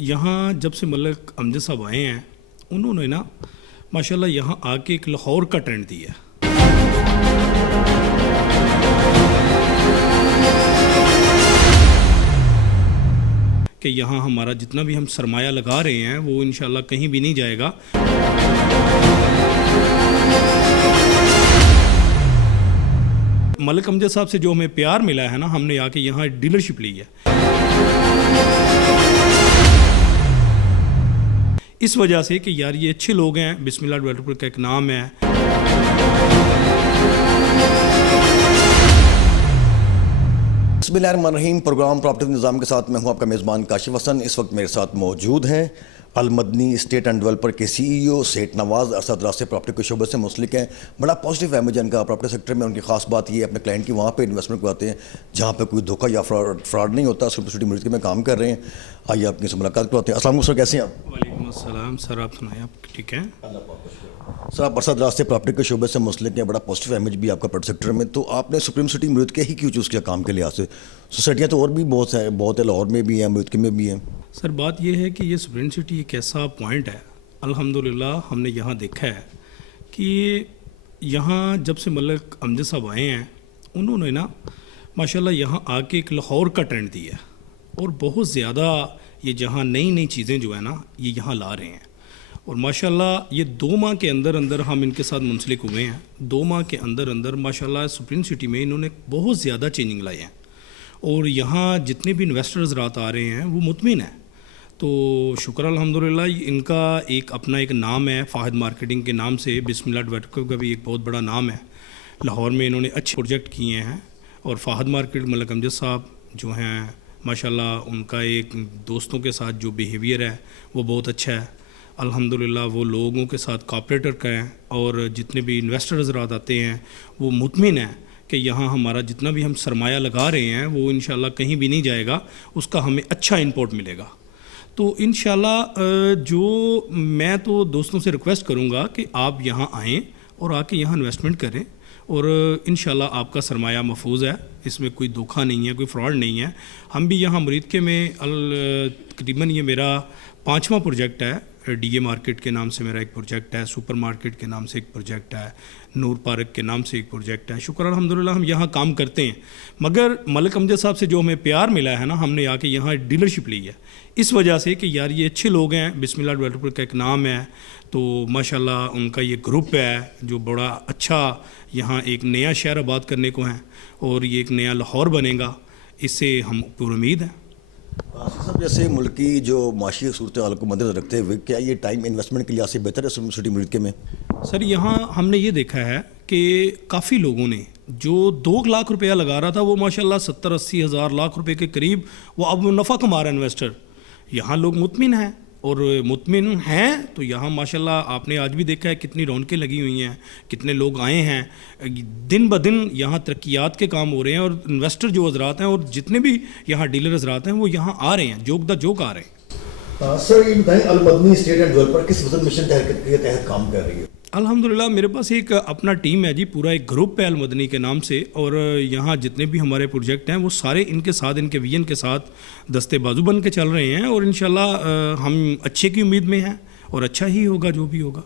यहाँ जब से मलिक अमजद साहब आए हैं उन्होंने ना माशाल्लाह यहाँ आके एक लाहौर का ट्रेंड दिया। कि यहाँ हमारा जितना भी हम सरमाया लगा रहे हैं वो इंशाल्लाह कहीं भी नहीं जाएगा। मलिक अमजद साहब से जो हमें प्यार मिला है ना, हमने आके यहाँ डीलरशिप ली है। इस वजह से कि यार ये अच्छे लोग हैं, बिस्मिल्लाह डेवलपर का एक नाम है। बिस्मिल्लाहिर्रहमानिर्रहीम। प्रोग्राम प्रॉपर्टी निज़ाम के साथ मैं हूं आपका मेज़बान काशिफ हसन। इस वक्त मेरे साथ मौजूद हैं अलमदनी स्टेट एंड डेवलपर के CEO सेठ नवाज़ अरसद रास्ते प्रॉपर्टी के शोबे से मुस्लिक हैं। बड़ा पॉजिटिव है मुझे इनका प्रॉपर्टी सेक्टर में। उनकी खास बात ये है अपने क्लाइंट की वहाँ पे इन्वेस्टमेंट करवाते हैं जहाँ पे कोई धोखा या फ्रॉड नहीं होता। सिटी मुल्क में काम कर रहे हैं। आइए आपकी से मुलाकात करवाते हैं। अस्सलाम वालेकुम सर, कैसे हैं आप? वालेकुम अस्सलाम सर, आप सुनाएं, आप ठीक हैं? सर आप अरसद रास्ते प्रॉपर्टी के शोबे से मुस्लिक हैं। बड़ा पॉजिटिव इमेज भी आपका प्रॉपर्टी सेक्टर में। तो आपने सुप्रीम सिटी मुल्क के ही क्यों चूज़ किया काम के लिहाज से? सोसाइटियाँ तो और भी बहुत है, लाहौर में भी हैं, मुल्क में भी हैं। सर बात यह है कि ये सुप्रीम सिटी एक ऐसा पॉइंट है, अल्हम्दुलिल्लाह हमने यहाँ देखा है कि यहाँ जब से मलिक अमजद साहब आए हैं उन्होंने ना माशाल्लाह यहाँ आके एक लाहौर का ट्रेंड दिया और बहुत ज़्यादा ये जहाँ नई नई चीज़ें जो है ना ये यहाँ ला रहे हैं। और माशाल्लाह ये 2 माह के अंदर अंदर हम इनके साथ मुंसलिक हुए हैं। 2 माह के अंदर अंदर माशाल्लाह सुप्रीम सिटी में इन्होंने बहुत ज़्यादा चेंजिंग लाई है और यहाँ जितने भी इन्वेस्टर्स रात आ रहे हैं वो मुतमिन हैं। तो शुक्र अल्हम्दुलिल्लाह इनका एक अपना एक नाम है, फ़ाहिद मार्केटिंग के नाम से बिस्मिल्लाह डेवलपर का भी एक बहुत बड़ा नाम है। लाहौर में इन्होंने अच्छे प्रोजेक्ट किए हैं और फ़ाहिद मार्केट मलिक अमजद साहब जो हैं माशाल्लाह उनका एक दोस्तों के साथ जो बिहेवियर है वो बहुत अच्छा है। अल्हम्दुलिल्लाह वो लोगों के साथ कॉपरेटर का है और जितने भी इन्वेस्टर्स रात आते हैं वो मुतमिन हैं कि यहाँ हमारा जितना भी हम सरमाया लगा रहे हैं वो इंशाल्लाह कहीं भी नहीं जाएगा, उसका हमें अच्छा इनपुट मिलेगा। तो इंशाल्लाह जो मैं तो दोस्तों से रिक्वेस्ट करूँगा कि आप यहाँ आएँ और आके यहाँ इन्वेस्टमेंट करें और इंशाल्लाह आपका सरमाया महफूज है, इसमें कोई धोखा नहीं है, कोई फ्रॉड नहीं है। हम भी यहाँ मुरीदके में तकरीबन ये मेरा 5वां प्रोजेक्ट है। DA मार्केट के नाम से मेरा एक प्रोजेक्ट है, सुपर मार्केट के नाम से एक प्रोजेक्ट है, नूर पार्क के नाम से एक प्रोजेक्ट है। शुक्र अल्हम्दुलिल्लाह हम यहाँ काम करते हैं। मगर मलिक अमजद साहब से जो हमें प्यार मिला है ना, हमने आके यहाँ डीलरशिप ली है। इस वजह से कि यार ये अच्छे लोग हैं, बिस्मिल्लाह डेवलपर का एक नाम है। तो माशाल्लाह उनका ये ग्रुप है जो बड़ा अच्छा यहाँ एक नया शहर आबाद करने को है और ये एक नया लाहौर बनेगा, इससे हम पूरी उम्मीद है। सब जैसे मुल्क की जो माशी सूरत हाल को मद्देनजर रखते हुए क्या ये टाइम इन्वेस्टमेंट के लिहाज से बेहतर है सिटी मुल्क में? सर यहाँ हमने ये देखा है कि काफ़ी लोगों ने जो 2 लाख रुपया लगा रहा था वो माशाल्लाह 70-80 हज़ार लाख रुपए के करीब वो अब नफ़ा कमा रहा है इन्वेस्टर। यहाँ लोग मुतमिन हैं और मुतमिन हैं तो यहाँ माशाल्लाह आपने आज भी देखा है कितनी रौनकें लगी हुई हैं, कितने लोग आए हैं। दिन ब दिन यहाँ तरक्यात के काम हो रहे हैं और इन्वेस्टर जो हजरात हैं और जितने भी यहाँ डीलर हजरात हैं वो यहाँ आ रहे हैं, जोक द जोक आ रहे हैं। सर ये बताएं अलमदनी स्टेट एंड डेवलपर किस विजन मिशन के तहत काम कर रही है? अल्हम्दुलिल्लाह मेरे पास एक अपना टीम है जी, पूरा एक ग्रुप है अलमदनी के नाम से और यहाँ जितने भी हमारे प्रोजेक्ट हैं वो सारे इनके साथ, इनके विजन के साथ दस्ते बाजू बन के चल रहे हैं और इंशाल्लाह हम अच्छे की उम्मीद में हैं और अच्छा ही होगा जो भी होगा।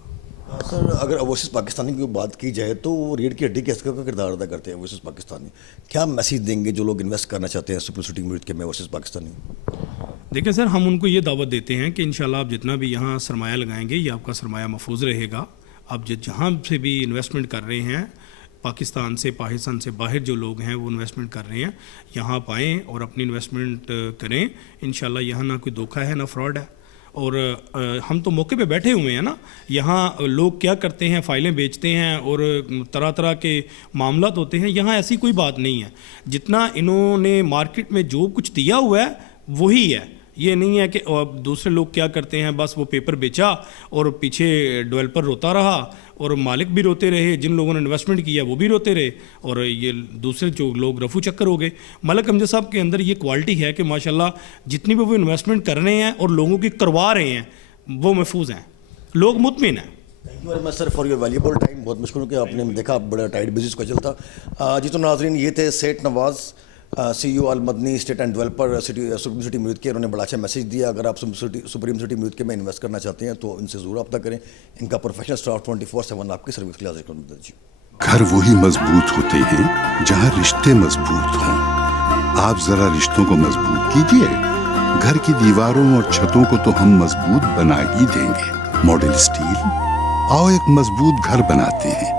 सर अगर ओवरसीज़ पाकिस्तानी की बात की जाए तो वो रीढ़ की हड्डी के हस्कर का किरदार अदा करते हैं ओवरसीज़ पाकिस्तानी। क्या मैसेज देंगे जो लोग इन्वेस्ट करना चाहते हैं सुपर सिटी मुल्क में ओवरसीज़ पाकिस्तानी? देखिए सर, हम उनको ये दावत देते हैं कि इंशाल्लाह आप जितना भी यहाँ सरमाया लगाएंगे ये आपका सरमाया महफूज रहेगा। आप जहाँ से भी इन्वेस्टमेंट कर रहे हैं पाकिस्तान से बाहर जो लोग हैं वो इन्वेस्टमेंट कर रहे हैं, यहाँ आप आएँ और अपनी इन्वेस्टमेंट करें। इंशाल्लाह यहाँ ना कोई धोखा है ना फ्रॉड है। और हम तो मौके पे बैठे हुए हैं ना, यहाँ लोग क्या करते हैं, फ़ाइलें बेचते हैं और तरह तरह के मामलात होते हैं। यहाँ ऐसी कोई बात नहीं है। जितना इन्होंने मार्केट में जो कुछ दिया हुआ है वही है। ये नहीं है कि दूसरे लोग क्या करते हैं, बस वो पेपर बेचा और पीछे डेवलपर रोता रहा और मालिक भी रोते रहे, जिन लोगों ने इन्वेस्टमेंट किया वो भी रोते रहे और ये दूसरे जो लोग रफू चक्कर हो गए। मलिक अमजद साहब के अंदर ये क्वालिटी है कि माशाल्लाह जितनी भी वो इन्वेस्टमेंट कर रहे हैं और लोगों की करवा रहे हैं वो महफूज हैं, लोग मुतमिन हैं। Thank you very much sir for your valuable time. बहुत मुश्किल हो कि आपने देखा बड़ा टाइट बिजी स्केड्यूल था। जी तो नाजरीन, ये थे Seth Nawaz C E O Almadani estate and developer supreme city Muridke, انہوں نے بڑا اچھا میسج دیا. اگر آپ سپریم سٹی مرید کے میں انویسٹ کرنا چاہتے ہیں تو ان سے ضرور رابطہ کریں. ان کا پروفیشنل اسٹاف 24/7 آپ کی سروس کے لیے حاضر کر جی. گھر وہی مضبوط ہوتے ہیں جہاں رشتے مضبوط ہوں. آپ ذرا رشتوں کو مضبوط کیجئے. گھر کی دیواروں اور چھتوں کو تو ہم مضبوط بنا ہی دیں گے. ماڈل اسٹیل، آؤ ایک مضبوط گھر بناتے ہیں.